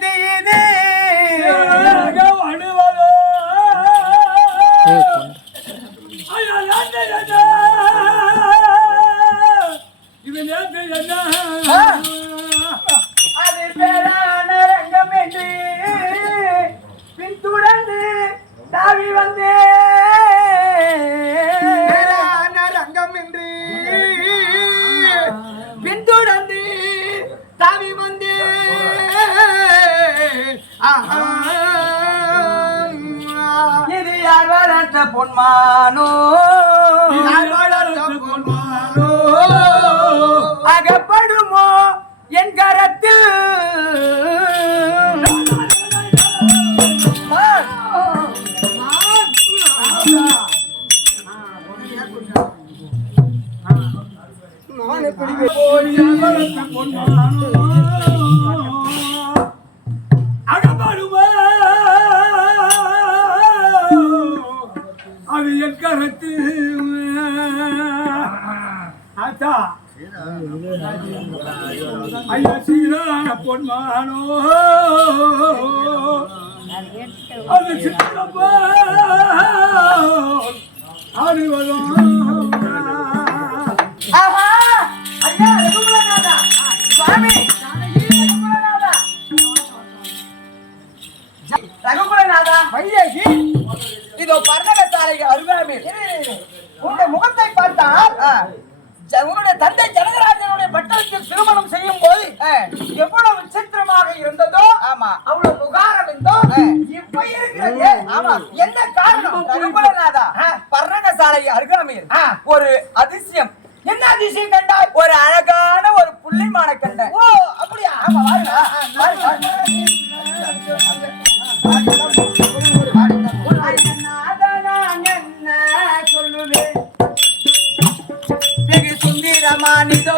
DNA. இது யார் வளர்த்த பொன்மானோ பொன்மானோ அகப்படுமோ என் கரத்தில்? அது என் கருத்து. ஆச்சா. ஐயா சீரான பொன்மானோ. அது சித்தப்பா. உங்க முகத்தை பார்த்தால் உன்னுடைய தந்தை ஜனகராஜனுடைய பட்டணத்தில் திருமணம் செய்யும் போது எவ்வளவு விசித்திரமாக இருந்ததோ ஆமா. அவ்வளவு முகாரம் இருந்தோ இப்ப இருக்கிறது. ஆமா. என்ன காரணம்? ரகுகுலநாதா பர்ணக சாலை அருகாமையில் ஒரு அதிசயம். என்ன அதிசயம் கண்டா ஒரு அழகான ஒரு புள்ளிமான கண்ட ஓ அப்படியா? ஆமா வாருங்க. hermanito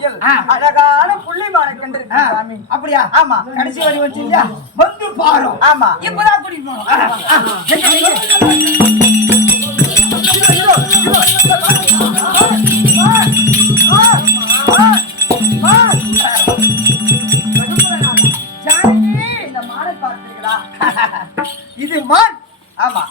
அருகாமையில் அழகான புள்ளிமானை கண்டிருக்கிறேன் சாமி. அப்படியா? ஆமா. கடைசி வழி வச்சிருந்தா வந்து பாரு ஆமா. இப்பதான் கூட்டிட்டு போனோம்? இது மான். ஆமா.